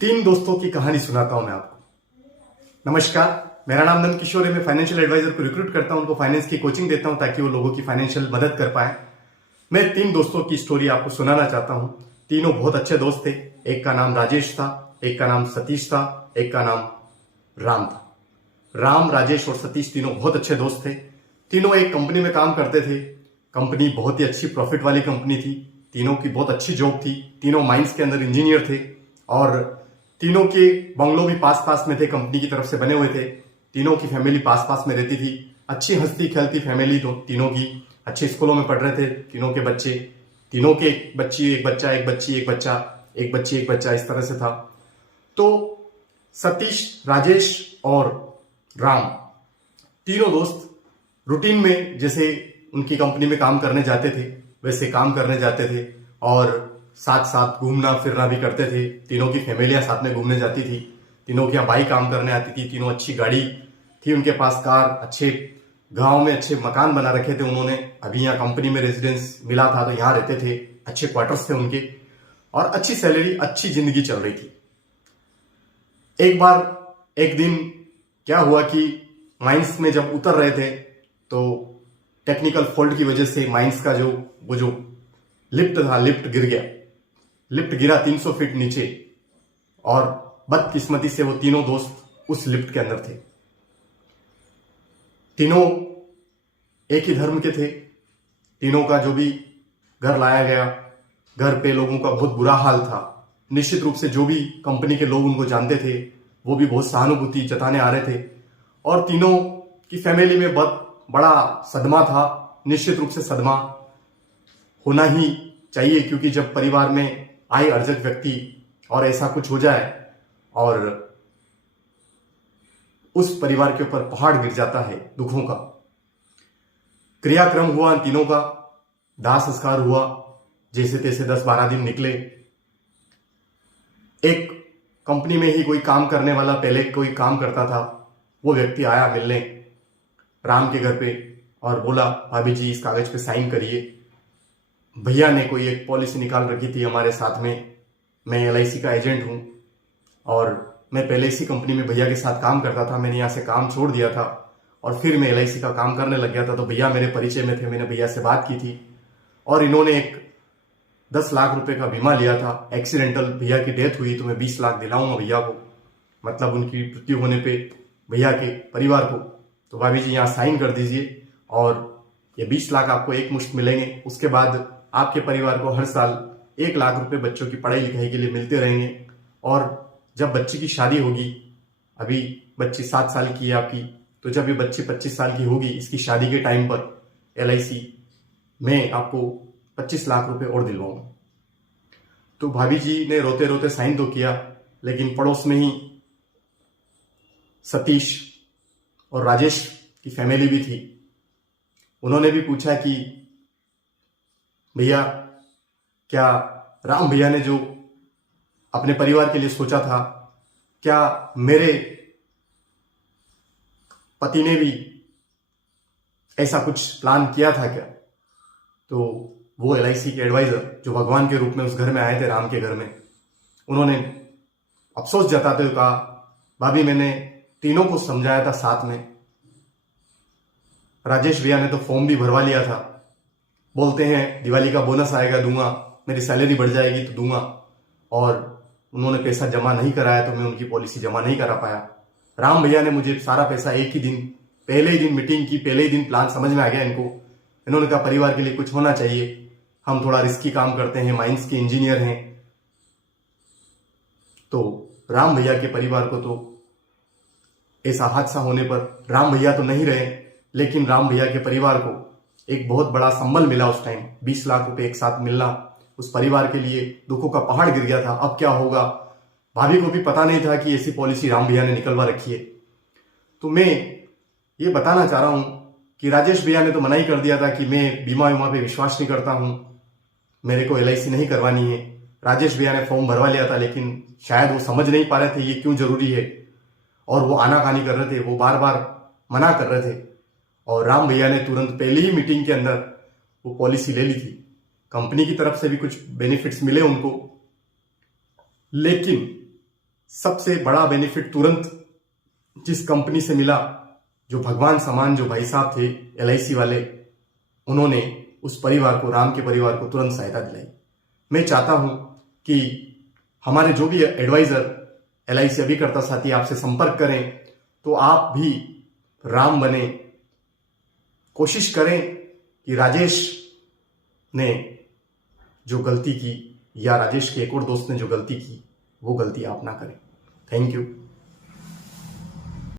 तीन दोस्तों की कहानी सुनाता हूं मैं आपको। नमस्कार, मेरा नाम नंद किशोर है। मैं फाइनेंशियल एडवाइजर को रिक्रूट करता हूं, उनको फाइनेंस की कोचिंग देता हूं ताकि वो लोगों की फाइनेंशियल मदद कर पाए। मैं तीन दोस्तों की स्टोरी आपको सुनाना चाहता हूं। तीनों बहुत अच्छे दोस्त थे। एक का नाम राजेश था, एक का नाम सतीश था, एक का नाम राम था। राम, राजेश और सतीश तीनों बहुत अच्छे दोस्त थे। तीनों एक कंपनी में काम करते थे। कंपनी बहुत ही अच्छी प्रॉफिट वाली कंपनी थी। तीनों की बहुत अच्छी जॉब थी। तीनों माइंस के अंदर इंजीनियर थे और तीनों के बंगलो भी पास पास में थे, कंपनी की तरफ से बने हुए थे। तीनों की फैमिली पास पास में रहती थी। अच्छी हंसती खेलती फैमिली तो तीनों की। अच्छे स्कूलों में पढ़ रहे थे तीनों के बच्चे। तीनों के एक बच्ची, एक बच्चा, एक बच्ची, एक बच्चा, एक बच्ची, एक बच्चा, इस तरह से था। तो सतीश, राजेश और राम तीनों दोस्त रूटीन में जैसे उनकी कंपनी में काम करने जाते थे वैसे काम करने जाते थे और साथ साथ घूमना फिरना भी करते थे। तीनों की फैमिलियां साथ में घूमने जाती थी। तीनों की यहाँ बाइक काम करने आती थी। तीनों अच्छी गाड़ी थी उनके पास, कार, अच्छे गांव में अच्छे मकान बना रखे थे उन्होंने। अभी यहाँ कंपनी में रेजिडेंस मिला था तो यहाँ रहते थे। अच्छे क्वार्टर्स थे उनके और अच्छी सैलरी, अच्छी जिंदगी चल रही थी। एक दिन क्या हुआ कि माइंस में जब उतर रहे थे तो टेक्निकल फॉल्ट की वजह से माइंस का जो लिफ्ट था, लिफ्ट गिर गया। लिफ्ट गिरा 300 फीट नीचे और बदकिस्मती से वो तीनों दोस्त उस लिफ्ट के अंदर थे। तीनों एक ही धर्म के थे। तीनों का जो भी घर लाया गया, घर पे लोगों का बहुत बुरा हाल था। निश्चित रूप से जो भी कंपनी के लोग उनको जानते थे वो भी बहुत सहानुभूति जताने आ रहे थे और तीनों की फैमिली में बहुत बड़ा सदमा था। निश्चित रूप से सदमा होना ही चाहिए क्योंकि जब परिवार में आय अर्जक व्यक्ति और ऐसा कुछ हो जाए और उस परिवार के ऊपर पहाड़ गिर जाता है दुखों का। क्रियाक्रम हुआ तीनों का, दाह संस्कार हुआ, जैसे तैसे 10-12 दिन निकले। एक कंपनी में ही कोई काम करने वाला, पहले कोई काम करता था, वो व्यक्ति आया मिलने राम के घर पे और बोला, भाभी जी इस कागज पे साइन करिए। भैया ने कोई एक पॉलिसी निकाल रखी थी हमारे साथ में। मैं LIC का एजेंट हूं और मैं पहले इसी कंपनी में भैया के साथ काम करता था। मैंने यहाँ से काम छोड़ दिया था और फिर मैं LIC का काम करने लग गया था। तो भैया मेरे परिचय में थे, मैंने भैया से बात की थी और इन्होंने एक 10 लाख रुपए का बीमा लिया था। एक्सीडेंटल भैया की डेथ हुई तो मैं 20 लाख दिलाऊंगा भैया को, मतलब उनकी मृत्यु होने पे भैया के परिवार को। तो भाभी जी यहाँ साइन कर दीजिए और ये 20 लाख आपको एक मुश्त मिलेंगे। उसके बाद आपके परिवार को हर साल 1 लाख रुपए बच्चों की पढ़ाई लिखाई के लिए मिलते रहेंगे और जब बच्ची की शादी होगी, अभी बच्ची 7 साल की है आपकी, तो जब ये बच्ची 25 साल की होगी, इसकी शादी के टाइम पर LIC में आपको 25 लाख रुपए और दिलवाऊंगा। तो भाभी जी ने रोते रोते साइन तो किया, लेकिन पड़ोस में ही सतीश और राजेश की फैमिली भी थी। उन्होंने भी पूछा कि भैया, क्या राम भैया ने जो अपने परिवार के लिए सोचा था, क्या मेरे पति ने भी ऐसा कुछ प्लान किया था क्या? तो वो LIC के एडवाइजर जो भगवान के रूप में उस घर में आए थे, राम के घर में, उन्होंने अफसोस जताते हुए कहा, भाभी मैंने तीनों को समझाया था साथ में। राजेश भैया ने तो फॉर्म भी भरवा लिया था, बोलते हैं दिवाली का बोनस आएगा दूंगा, मेरी सैलरी बढ़ जाएगी तो दूंगा, और उन्होंने पैसा जमा नहीं कराया तो मैं उनकी पॉलिसी जमा नहीं करा पाया। राम भैया ने मुझे सारा पैसा एक ही दिन, पहले ही दिन मीटिंग की, पहले ही दिन प्लान समझ में आ गया इनको। इन्होंने कहा परिवार के लिए कुछ होना चाहिए, हम थोड़ा रिस्की काम करते हैं, माइंस के इंजीनियर हैं। तो राम भैया के परिवार को तो ऐसा हादसा होने पर, राम भैया तो नहीं रहे लेकिन राम भैया के परिवार को एक बहुत बड़ा संबल मिला उस टाइम। 20 लाख रुपए एक साथ मिलना उस परिवार के लिए दुखों का पहाड़ गिर गया था। अब क्या होगा? भाभी को भी पता नहीं था कि ऐसी पॉलिसी राम भैया ने निकलवा रखी है। तो मैं ये बताना चाह रहा हूं कि राजेश भैया ने तो मना ही कर दिया था कि मैं बीमा वीमा पे विश्वास नहीं करता हूं, मेरे को LIC नहीं करवानी है। राजेश भैया ने फॉर्म भरवा लिया था लेकिन शायद वो समझ नहीं पा रहे थे ये क्यों जरूरी है और वो आनाकानी कर रहे थे, वो बार बार मना कर रहे थे। और राम भैया ने तुरंत पहली ही मीटिंग के अंदर वो पॉलिसी ले ली थी। कंपनी की तरफ से भी कुछ बेनिफिट्स मिले उनको, लेकिन सबसे बड़ा बेनिफिट तुरंत जिस कंपनी से मिला, जो भगवान समान जो भाई साहब थे LIC वाले, उन्होंने उस परिवार को, राम के परिवार को तुरंत सहायता दिलाई। मैं चाहता हूं कि हमारे जो भी एडवाइजर LIC अभिकर्ता साथी आपसे संपर्क करें तो आप भी राम बने। कोशिश करें कि राजेश ने जो गलती की या राजेश के एक और दोस्त ने जो गलती की वो गलती आप ना करें। Thank you.